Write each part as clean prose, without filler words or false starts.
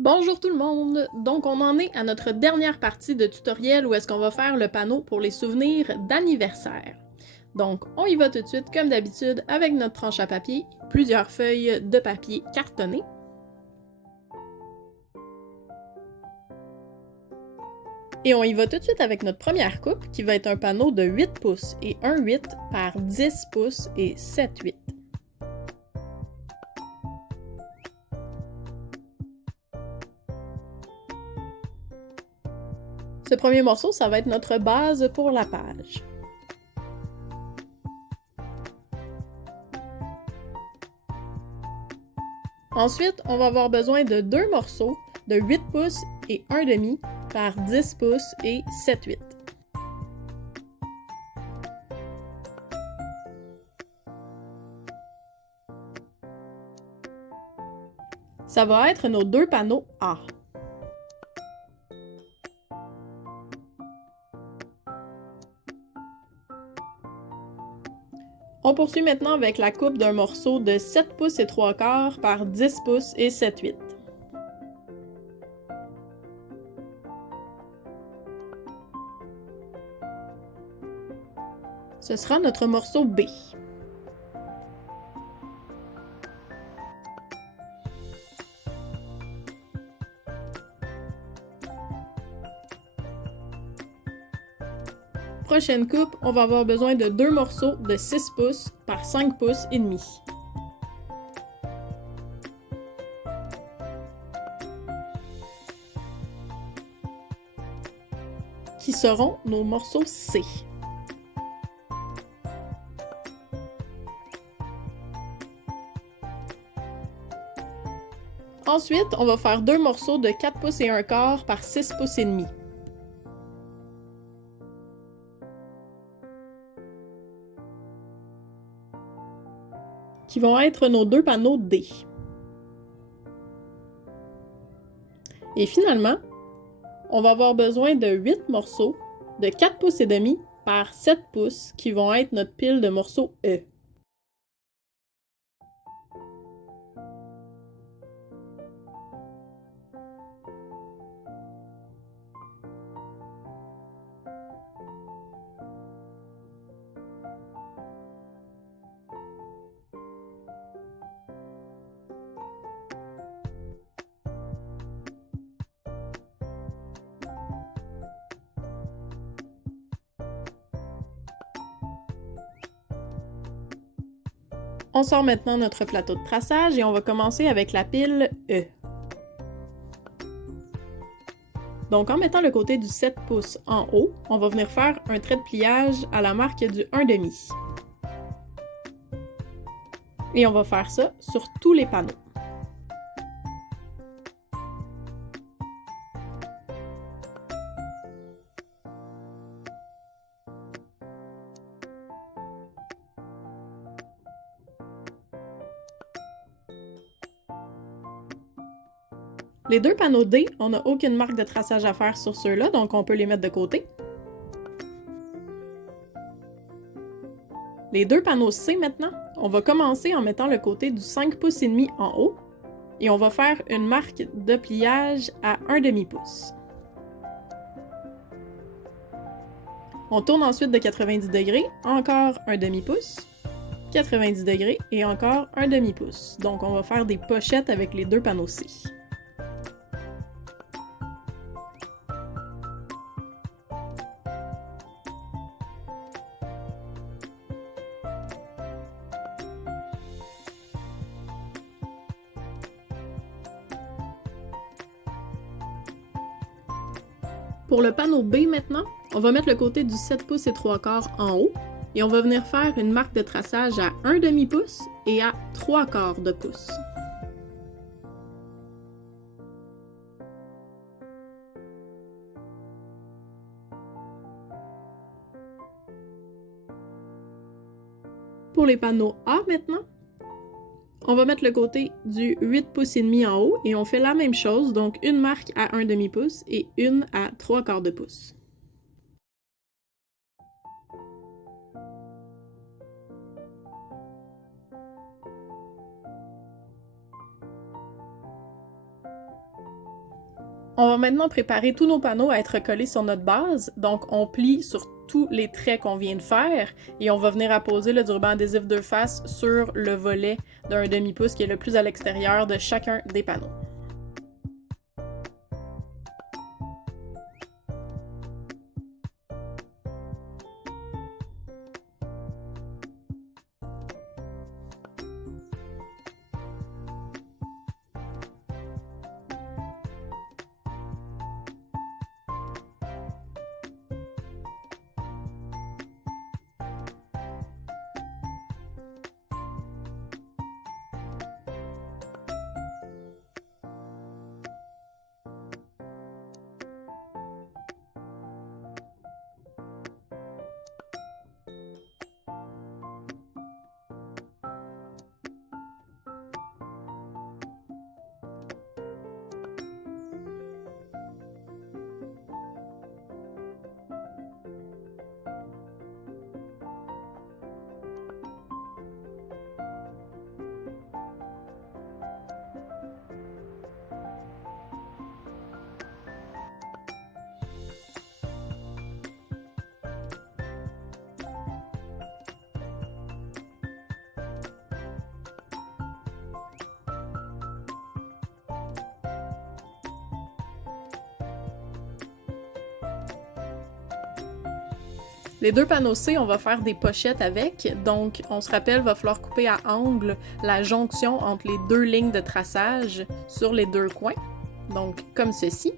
Bonjour tout le monde! Donc on en est à notre dernière partie de tutoriel où est-ce qu'on va faire le panneau pour les souvenirs d'anniversaire. Donc on y va tout de suite comme d'habitude avec notre tranche à papier, plusieurs feuilles de papier cartonné. Et on y va tout de suite avec notre première coupe qui va être un panneau de 8 pouces et 1,8 par 10 pouces et 7,8. Ce premier morceau, ça va être notre base pour la page. Ensuite, on va avoir besoin de deux morceaux de 8 pouces et 1,5 par 10 pouces et 7,8. Ça va être nos deux panneaux A. On poursuit maintenant avec la coupe d'un morceau de 7 pouces et 3 quarts par 10 pouces et 7,8. Ce sera notre morceau B. Prochaine coupe, on va avoir besoin de deux morceaux de 6 pouces par 5 pouces et demi. Qui seront nos morceaux C. Ensuite, on va faire deux morceaux de 4 pouces et 1 quart par 6 pouces et demi. Qui vont être nos deux panneaux D. Et finalement, on va avoir besoin de 8 morceaux de 4 pouces et demi par 7 pouces qui vont être notre pile de morceaux E. On sort maintenant notre plateau de traçage et on va commencer avec la pile E. Donc en mettant le côté du 7 pouces en haut, on va venir faire un trait de pliage à la marque du 1,5. Et on va faire ça sur tous les panneaux. Les deux panneaux D, on n'a aucune marque de traçage à faire sur ceux-là, donc on peut les mettre de côté. Les deux panneaux C maintenant, on va commencer en mettant le côté du 5 pouces et demi en haut et on va faire une marque de pliage à 1,5 pouce. On tourne ensuite de 90 degrés, encore 1,5 pouce, 90 degrés et encore 1,5 pouce. Donc on va faire des pochettes avec les deux panneaux C. Pour le panneau B maintenant, on va mettre le côté du 7 pouces et 3 quarts en haut et on va venir faire une marque de traçage à 1,5 pouce et à 3 quarts de pouce. Pour les panneaux A maintenant, on va mettre le côté du 8 pouces et demi en haut et on fait la même chose, donc une marque à 1,5 pouce et une à 3 quarts de pouce. On va maintenant préparer tous nos panneaux à être collés sur notre base. Donc, on plie sur tous les traits qu'on vient de faire et on va venir apposer du ruban adhésif deux faces sur le volet d'un demi-pouce qui est le plus à l'extérieur de chacun des panneaux. Les deux panneaux C, on va faire des pochettes avec, donc on se rappelle, il va falloir couper à angle la jonction entre les deux lignes de traçage sur les deux coins, donc comme ceci.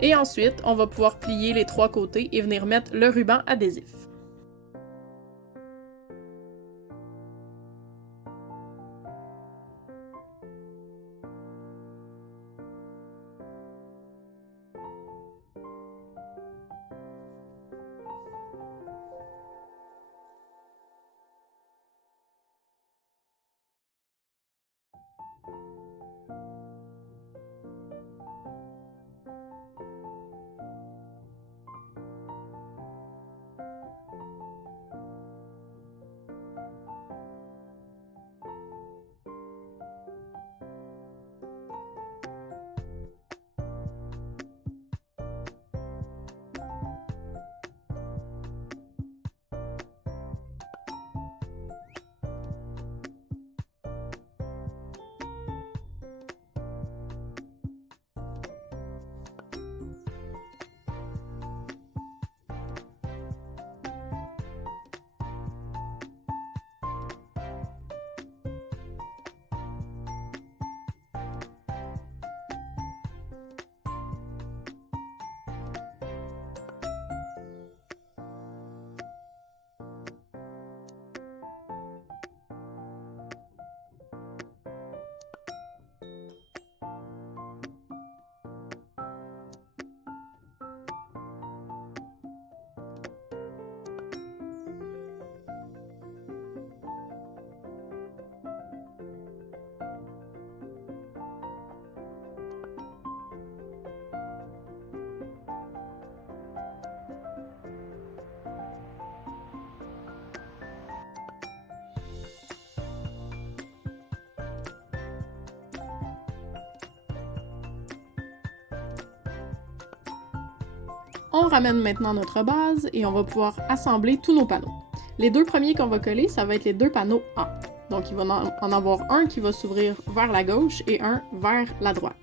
Et ensuite, on va pouvoir plier les trois côtés et venir mettre le ruban adhésif. On ramène maintenant notre base et on va pouvoir assembler tous nos panneaux. Les deux premiers qu'on va coller, ça va être les deux panneaux A. Donc il va en avoir un qui va s'ouvrir vers la gauche et un vers la droite.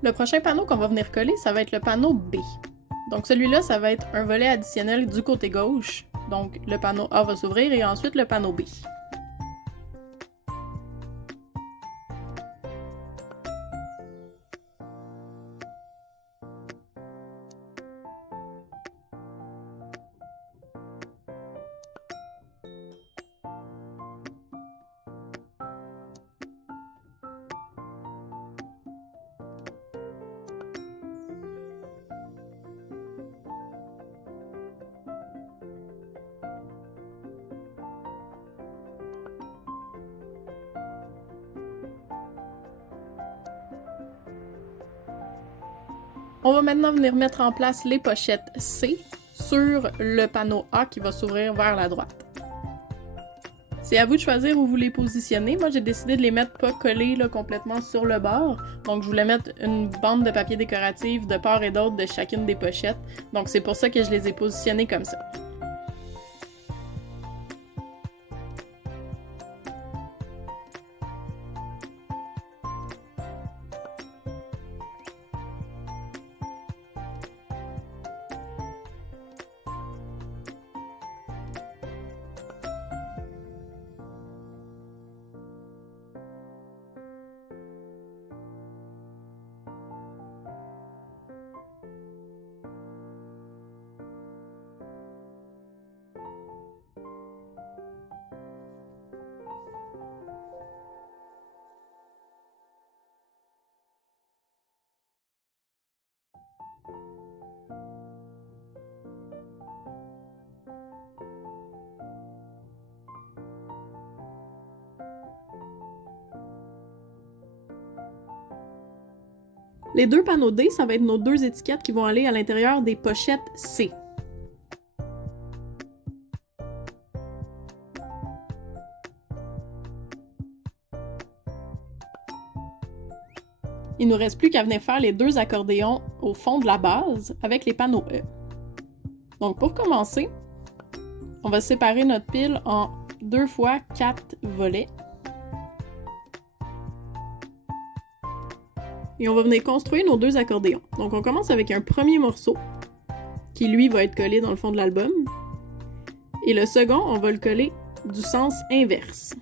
Le prochain panneau qu'on va venir coller, ça va être le panneau B. Donc celui-là, ça va être un volet additionnel du côté gauche. Donc le panneau A va s'ouvrir et ensuite le panneau B. On va maintenant venir mettre en place les pochettes C sur le panneau A qui va s'ouvrir vers la droite. C'est à vous de choisir où vous les positionnez. Moi, j'ai décidé de les mettre pas collés là, complètement sur le bord. Donc, je voulais mettre une bande de papier décoratif de part et d'autre de chacune des pochettes. Donc, c'est pour ça que je les ai positionnés comme ça. Les deux panneaux D, ça va être nos deux étiquettes qui vont aller à l'intérieur des pochettes C. Il nous reste plus qu'à venir faire les deux accordéons au fond de la base avec les panneaux E. Donc pour commencer, on va séparer notre pile en 2 fois 4 volets. Et on va venir construire nos deux accordéons. Donc on commence avec un premier morceau, qui lui va être collé dans le fond de l'album. Et le second, on va le coller du sens inverse.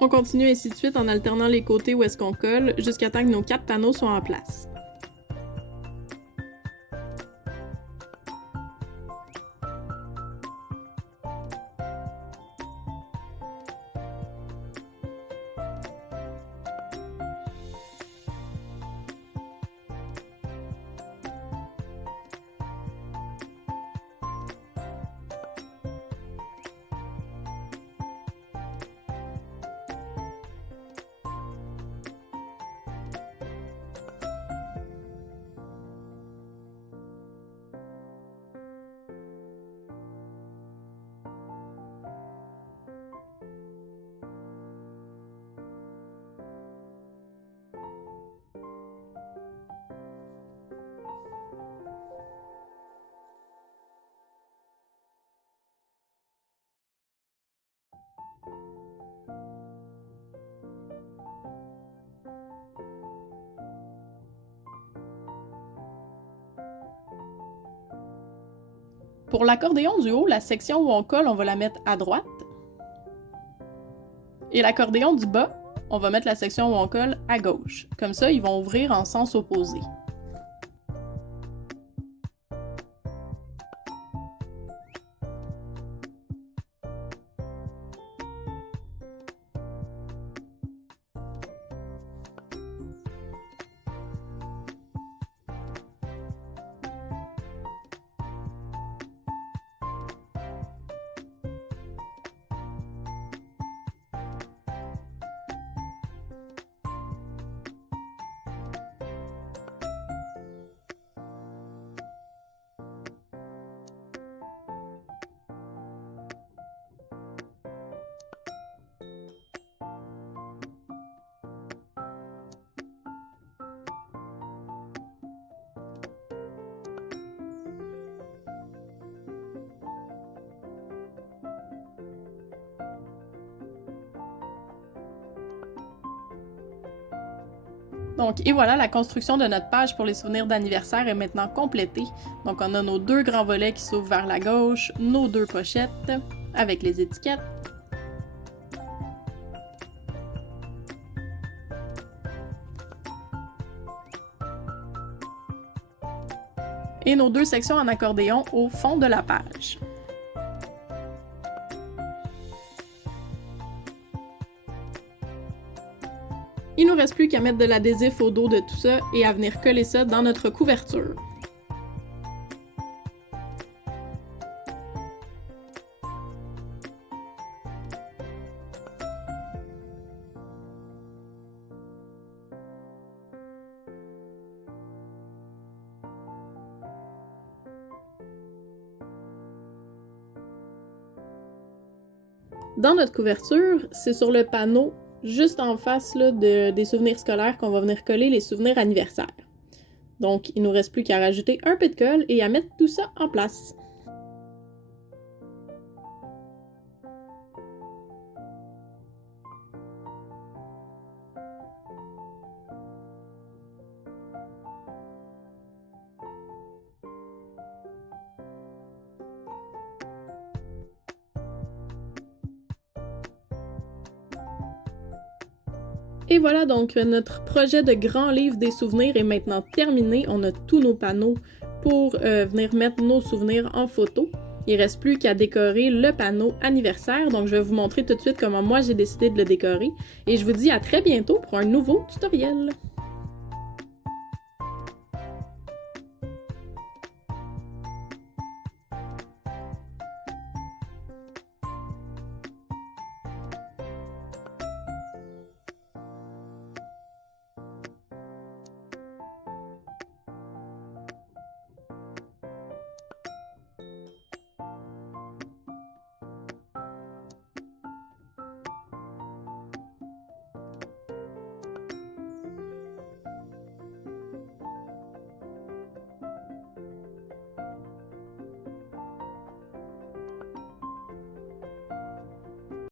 On continue ainsi de suite en alternant les côtés où est-ce qu'on colle jusqu'à temps que nos 4 panneaux soient en place. Pour l'accordéon du haut, la section où on colle, on va la mettre à droite. Et l'accordéon du bas, on va mettre la section où on colle à gauche. Comme ça, ils vont ouvrir en sens opposé. Donc, et voilà, la construction de notre page pour les souvenirs d'anniversaire est maintenant complétée. Donc, on a nos 2 grands volets qui s'ouvrent vers la gauche, nos 2 pochettes avec les étiquettes. Et nos 2 sections en accordéon au fond de la page. Il nous reste plus qu'à mettre de l'adhésif au dos de tout ça et à venir coller ça dans notre couverture. Dans notre couverture, c'est sur le panneau juste en face là, des souvenirs scolaires qu'on va venir coller les souvenirs anniversaires. Donc, il nous reste plus qu'à rajouter un peu de colle et à mettre tout ça en place. Et voilà, donc notre projet de grand livre des souvenirs est maintenant terminé. On a tous nos panneaux pour venir mettre nos souvenirs en photo. Il ne reste plus qu'à décorer le panneau anniversaire. Donc je vais vous montrer tout de suite comment moi j'ai décidé de le décorer. Et je vous dis à très bientôt pour un nouveau tutoriel.